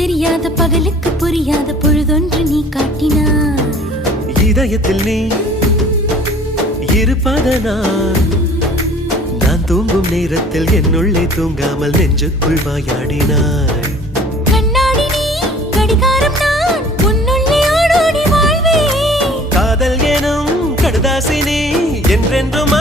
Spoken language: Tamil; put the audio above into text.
தெரியாத பகலுக்கு புரியாத பொழுதொன்று நீ காட்டினாய். இதயத்தில் நீ இருப்பதனால் நான் தூங்கும் நேரத்தில் என்னுள்ளே தூங்காமல் நெஞ்சுக்குள் வாயாடினாய். கண்ணாடி நீ கடிகாரம் நான் உன்னுள்ளே ஓடோடி வாழ்வேன். காதல் எனும் கடுதாசி நீ என்றென்றும்